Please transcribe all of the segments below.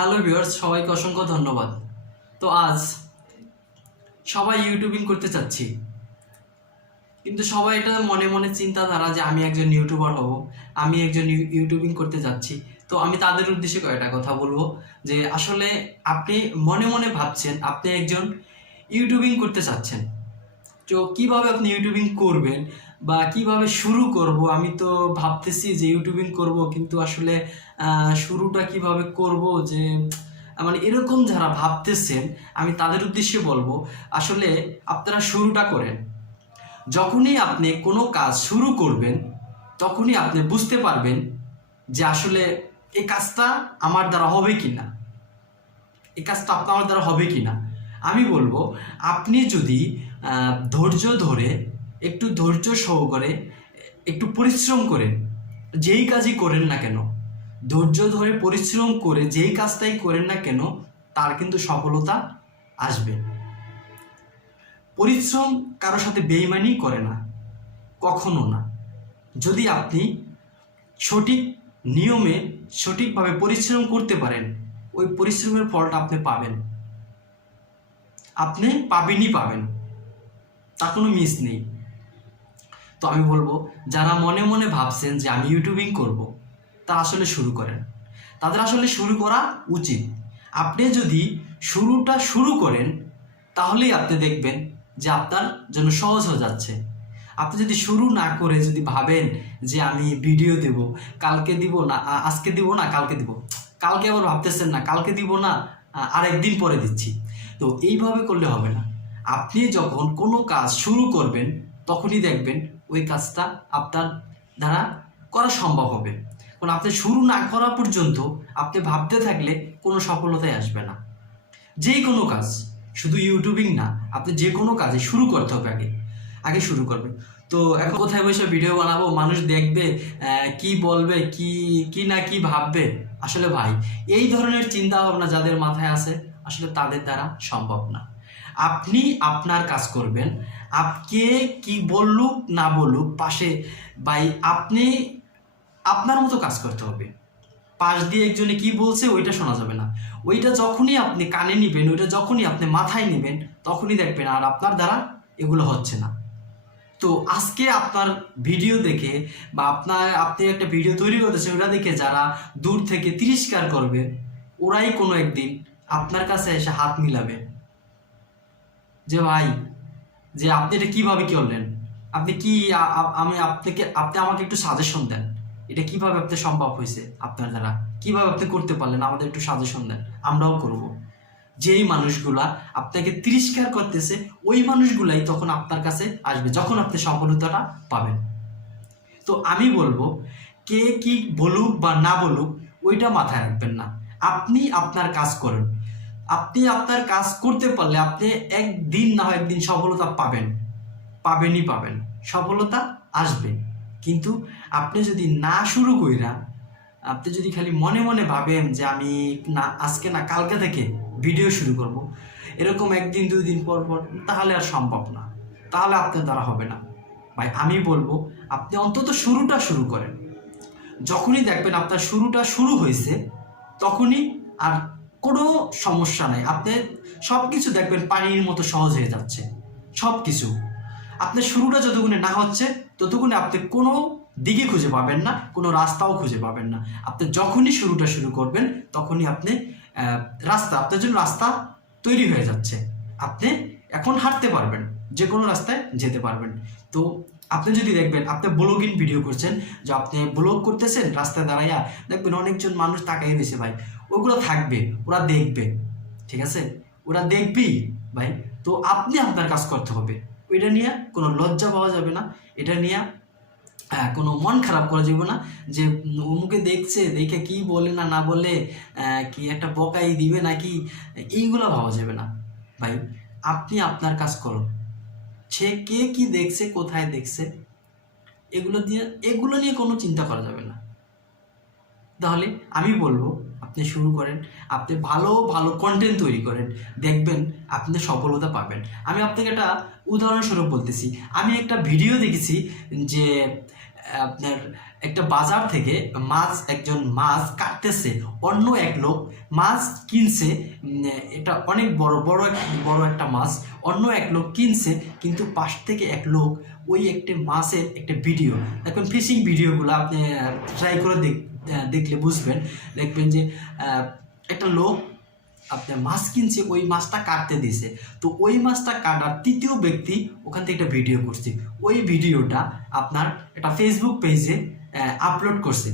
Hello viewers, সবাইকে অসংখ্য ধন্যবাদ। তো আজ সবাই ইউটিউবিং করতে চাচ্ছি, কিন্তু সবাই এটা মনে মনে চিন্তাধারা যে আমি একজন ইউটিউবার হব, আমি একজন ইউটিউবিং করতে যাচ্ছি। তো আমি তাদের উদ্দেশ্যে কয়েকটা কথা বলবো যে আসলে আপনি মনে মনে ভাবছেন আপনি একজন ইউটিউবিং করতে চাচ্ছেন, তো কিভাবে আপনি ইউটিউবিং করবেন বা কিভাবে শুরু করব। আমি তো ভাবতেছি যে ইউটিউবিং করব, কিন্তু আসলে শুরুটা কিভাবে করব, যে মানে এরকম যারা ভাবতেছেন আমি তাদের উদ্দেশ্যে বলবো আসলে আপনারা শুরুটা করেন। যখনই আপনি কোনো কাজ শুরু করবেন তখনই আপনি বুঝতে পারবেন যে আসলে এই কাজটা আমার দ্বারা হবে কি না, এই কাজটা আপনার দ্বারা হবে কি না। আমি বলবো আপনি যদি ধৈর্য ধরে একটু ধৈর্য সহকারে একটু পরিশ্রম করেন, যেই কাজই করেন না কেন, ধৈর্য ধরে পরিশ্রম করে যেই কাজটাই করেন না কেন তার কিন্তু সফলতা আসবে। পরিশ্রম কারোর সাথে বেইমানি করে না, কখনো না। যদি আপনি সঠিক নিয়মে সঠিকভাবে পরিশ্রম করতে পারেন, ওই পরিশ্রমের ফলটা আপনি পাবেন, আপনি পাবেনই পাবেন, তা কোনো মিস নেই। তো আমি বলবো যারা মনে মনে ভাবছেন যে আমি ইউটিউবিং করব, তারা আসলে শুরু করেন, তাদের আসলে শুরু করা উচিত। আপনি যদি শুরুটা শুরু করেন তাহলেই আপনি দেখবেন যে আপনার জন্য সহজ হয়ে যাচ্ছে। আপনি যদি শুরু না করে যদি ভাবেন যে আমি ভিডিও দেব, কালকে দিব না, আজকে দিব না কালকে দিব, কালকে আবার ভাবতেছেন না কালকে দিব না, আর একদিন পরে দিচ্ছি, তো এইভাবে করলে হবে না। আপনি যখন কোনো কাজ শুরু করবেন তখনই দেখবেন ওই কাজটা আপনার দ্বারা করা সম্ভব হবে। কারণ আপনি শুরু না করা পর্যন্ত আপনি ভাবতে থাকলে কোনো সফলতাই আসবে না। যেই কোনো কাজ, শুধু ইউটিউবিং না, আপনি যে কোনো কাজে শুরু করতে হবে, আগে আগে শুরু করবে। তো এখন কোথায় বসে ভিডিও বানাবো, মানুষ দেখবে, কি বলবে, কি কি না কি ভাববে। আসলে ভাই, এই ধরনের চিন্তা ভাবনা যাদের মাথায় আছে আসলে তাদের দ্বারা সম্ভব না। আপনি আপনার কাজ করবেন, আপনি কি বললুক না বলুক পাশে, ভাই আপনি আপনার মতো কাজ করতে হবে। পাশ দিয়ে একজনে কি বলছে ওইটা শোনা যাবে না। ওইটা যখনই আপনি কানে নিবেন, ওইটা যখনই আপনি মাথায় নেবেন তখনই দেখবেন আর আপনার দ্বারা এগুলো হচ্ছে না। তো আজকে আপনার ভিডিও দেখে বা আপনি একটা ভিডিও তৈরি করতেছেন, ওটা দেখে যারা দূর থেকে তিরস্কার করবে, ওরাই কোনো একদিন আপনার কাছে এসে হাত মিলাবে যে ভাই, যে আপনি এটা কিভাবে করলেন, আপনি কি আপনি আমাকে একটু সাজেশন দেন, এটা কিভাবে আপনি সম্ভব হয়েছে আপনার দ্বারা, কিভাবে আপনি করতে পারলেন, আমাদের একটু সাজেশন দেন, আমরাও করব। যেই মানুষগুলা আপনাকে তিরস্কার করতেছে ওই মানুষগুলাই তখন আপনার কাছে আসবে যখন আপনি সফলতাটা পাবেন। তো আমি বলবো কে কি বলুক বা না বলুক ওইটা মাথায় রাখবেন না, আপনি আপনার কাজ করুন। আপনি আপনার কাজ করতে পারলে আপনি একদিন না হয় একদিন সফলতা পাবেন, পাবেনই পাবেন, সফলতা আসবে। কিন্তু আপনি যদি না শুরু কইরা, আপনি যদি খালি মনে মনে ভাবেন যে আমি না আজকে না কালকে থেকে ভিডিও শুরু করব, এরকম একদিন দুই দিন পর পর, তাহলে আর সম্ভব না, তাহলে আপনার দ্বারা হবে না। ভাই আমি বলবো আপনি অন্তত শুরুটা শুরু করেন। যখনই দেখবেন আপনার শুরুটা শুরু হয়েছে তখনই আর কোনো সমস্যা নাই, আপনি সব কিছু দেখবেন পানির মতো সহজ হয়ে যাচ্ছে সব কিছু। আপনার শুরুটা যতক্ষণে না হচ্ছে ততক্ষণে আপনি কোনো দিকে খুঁজে পাবেন না, কোনো রাস্তাও খুঁজে পাবেন না। আপনি যখনই শুরুটা শুরু করবেন তখনই আপনি আপনার জন্য রাস্তা তৈরি হয়ে যাচ্ছে। আপনি এখন হাঁটতে পারবেন, যে কোনো রাস্তায় যেতে পারবেন। তো আপনি যদি দেখবেন আপনি ব্লগিং ভিডিও করছেন, যে আপনি ব্লগ করতেছেন রাস্তায় দাঁড়াইয়া, দেখবেন অনেকজন মানুষ তাকাই রয়েছে, ভাই ওগুলো থাকবে, ওরা দেখবে, ঠিক আছে, ওরা দেখবেই ভাই। তো আপনি আপনার কাজ করতে হবে, ওইটা নিয়ে কোনো লজ্জা পাওয়া যাবে না, এটা নিয়ে কোনো মন খারাপ করা যাবে না যে অমুকে দেখছে, দেখে কি বলে না না বলে কি একটা বকাই দিবে নাকি, এইগুলো ভাবা যাবে না ভাই। আপনি আপনার কাজ করুন, সে কে কি দেখছে কোথায় দেখছে এগুলো নিয়ে কোনো চিন্তা করা যাবে না। তাহলে আমি বলবো আপনি শুরু করেন, আপনি ভালো ভালো কন্টেন্ট তৈরি করেন, দেখবেন আপনি সফলতা পাবেন। আমি আপনাকে একটা উদাহরণস্বরূপ বলতেছি, আমি একটা ভিডিও দেখেছি যে আপনার একটা বাজার থেকে একজন মাছ কাটতেছে, অন্য এক লোক মাছ কিনছে, এটা অনেক বড় একটা মাছ, অন্য এক লোক কিনছে, কিন্তু পাশ থেকে এক লোক ওই একটা মাছের একটা ভিডিও, এখন ফিশিং ভিডিওগুলো আপনি ট্রাই করে দেখলে বুঝবেন, দেখবেন যে একটা লোক আপনার মাছ কিনছে, ওই মাছটা কাটতে দিছে, তো ওই মাছটা কাটার তৃতীয় ব্যক্তি ওখান থেকে একটা ভিডিও করছে, ওই ভিডিওটা আপনার একটা ফেসবুক পেজে আপলোড করছে,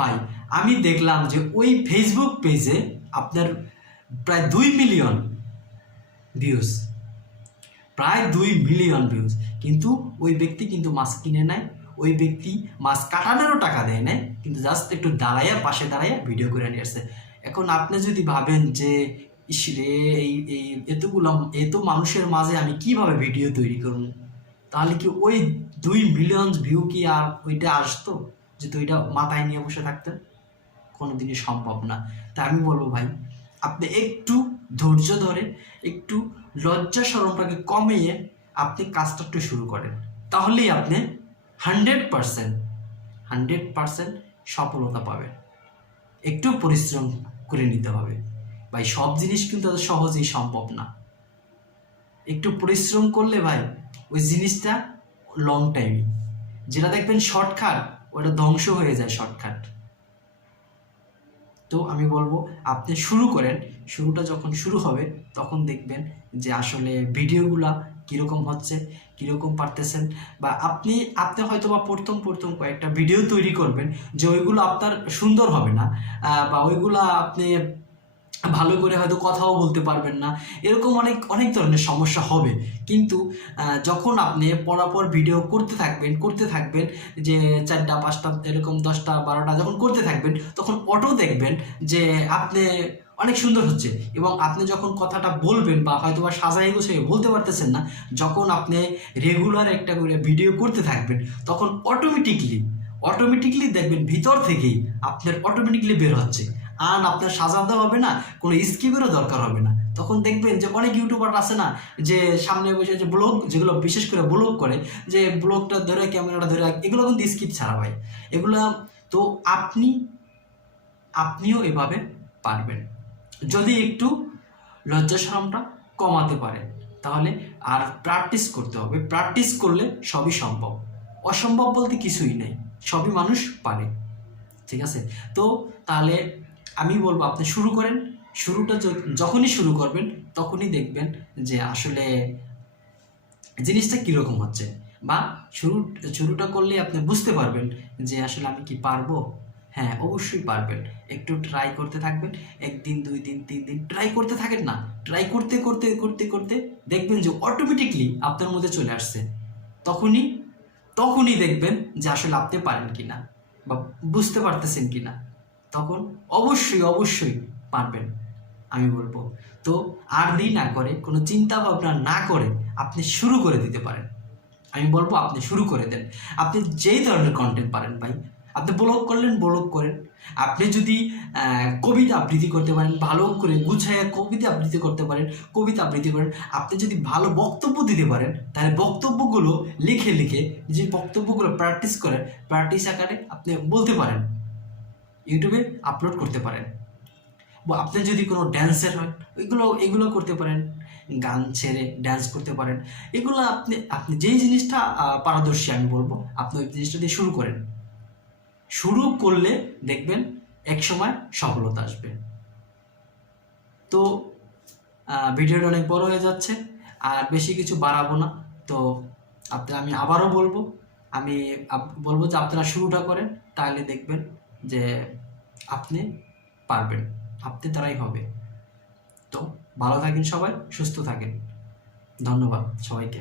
ভাই আমি দেখলাম যে ওই ফেসবুক পেজে আপনার প্রায় 2 মিলিয়ন ভিউজ, কিন্তু ওই ব্যক্তি কিন্তু মাছ কিনে নেয়, ওই ব্যক্তি মাছ কাটানোরও টাকা দেয় নাই, কিন্তু জাস্ট একটু পাশে দাঁড়াইয়া ভিডিও করে নিয়ে আসছে। এখন আপনি যদি ভাবেন যে ইসরে এই এত মানুষের মাঝে আমি কিভাবে ভিডিও তৈরি করব, তাহলে কি ওই 2 মিলিয়ন ভিউ কি আর ওইটা আসতো, যে তো ওইটা মাথায় নিয়ে বসে থাকতেন? কোনোদিনই সম্ভব না। তাই আমি বলবো ভাই, আপনি একটু ধৈর্য ধরে, একটু লজ্জা শরমটাকে কমিয়ে আপনি কাজটা একটু শুরু করেন, তাহলেই আপনি 100% সফলতা পাবেন। একটু পরিশ্রম করে নিতে হবে ভাই, সব জিনিস কিন্তু এত সহজেই সম্ভব না। একটু পরিশ্রম করলে ভাই ওই জিনিসটা লং টাইম, যেটা দেখবেন শর্টকাট ওটা ধ্বংস হয়ে যায় শর্টকাট। তো আমি বলবো আপনি শুরু করেন, শুরুটা যখন শুরু হবে তখন দেখবেন যে আসলে ভিডিওগুলা কীরকম হচ্ছে, কীরকম পারতেছেন, বা আপনি হয়তো বা প্রথম কয়েকটা ভিডিও তৈরি করবেন যে ওইগুলো আপনার সুন্দর হবে না, বা ওইগুলা আপনি ভালো করে হয়তো কথাও বলতে পারবেন না, এরকম অনেক ধরনের সমস্যা হবে। কিন্তু যখন আপনি পরপর ভিডিও করতে থাকবেন যে 4টা 5টা এরকম 10টা 12টা যখন করতে থাকবেন, তখন অটো দেখবেন যে আপনি অনেক সুন্দর হচ্ছে, এবং আপনি যখন কথাটা বলবেন বা হয়তো বা সাজাই গুছিয়ে বলতে পারতেছেন না, যখন আপনি রেগুলার একটা করে ভিডিও করতে থাকবেন, তখন অটোমেটিকলি দেখবেন ভিতর থেকেই আপনার অটোমেটিকলি বের হচ্ছে, আর আপনার সাজাতে হবে না, কোনো স্কিপেরও দরকার হবে না। তখন দেখবেন যে অনেক ইউটিউবার আছে না, যে সামনে বসে যে ব্লগ, যেগুলো বিশেষ করে ব্লগ করে, যে ব্লগটা ধরে ক্যামেরাটা ধরে, এগুলো কিন্তু স্কিপ ছাড়া ভাই এগুলো। তো আপনিও এভাবে পারবেন যদি একটু লজ্জা শরমটা কমাতে পারেন, তাহলে আর প্র্যাকটিস করতে হবে, প্র্যাকটিস করলে সবই সম্ভব, অসম্ভব বলতে কিছুই নেই, সবই মানুষ পারে। ঠিক আছে, তো তাহলে আমি বলবো আপনি শুরু করেন, শুরুটা যখনই শুরু করবেন তখনই দেখবেন যে আসলে জিনিসটা কীরকম হচ্ছে, বা শুরুটা করলে আপনি বুঝতে পারবেন যে আসলে আমি কি পারবো। হ্যাঁ, অবশ্যই পারবেন, একটু ট্রাই করতে থাকবেন, 1 দিন 2 দিন 3 দিন ট্রাই করতে থাকেন না, ট্রাই করতে দেখবেন যে অটোমেটিকলি আপনার মধ্যে চলে আসছে, তখনই দেখবেন যে আসলে আপনি পারেন কিনা বা বুঝতে পারতেছেন কিনা, তখন অবশ্যই পারবেন আমি বলবো। তো আর দেরি না করে, কোনো চিন্তা ভাবনা না করে আপনি শুরু করে দিতে পারেন, আমি বলবো আপনি শুরু করে দেন। আপনি যেই ধরনের কন্টেন্ট পারেন ভাই, আপনি ব্লগ করেন, আপনি যদি কবিতা আবৃত্তি করতে পারেন, ভালো করে গুছাইয়া কবিতা আবৃত্তি করতে পারেন, কবিতা আবৃত্তি করেন, আপনি যদি ভালো বক্তব্য দিতে পারেন, তাহলে বক্তব্যগুলো লিখে যে বক্তব্যগুলো প্র্যাকটিস আকারে আপনি বলতে পারেন, ইউটিউবে আপলোড করতে পারেন। বা আপনি যদি কোনো ড্যান্সের হয়, এগুলো করতে পারেন, গান ছেড়ে ড্যান্স করতে পারেন, এগুলো আপনি যেই জিনিসটা পারদর্শী আমি বলবো আপনি ওই জিনিসটা দিয়ে শুরু করেন, শুরু করলে দেখবেন এক সময় সফলতা আসবে। তো ভিডিওটা অনেক বড় হয়ে যাচ্ছে, আর বেশি কিছু বাড়াবো না। তো আমি আবারও বলবো যে আপনারা শুরুটা করেন, তাহলে দেখবেন যে আপনি পারবেন, আপনি দ্বারাই হবে। তো ভালো থাকেন সবাই, সুস্থ থাকেন, ধন্যবাদ সবাইকে।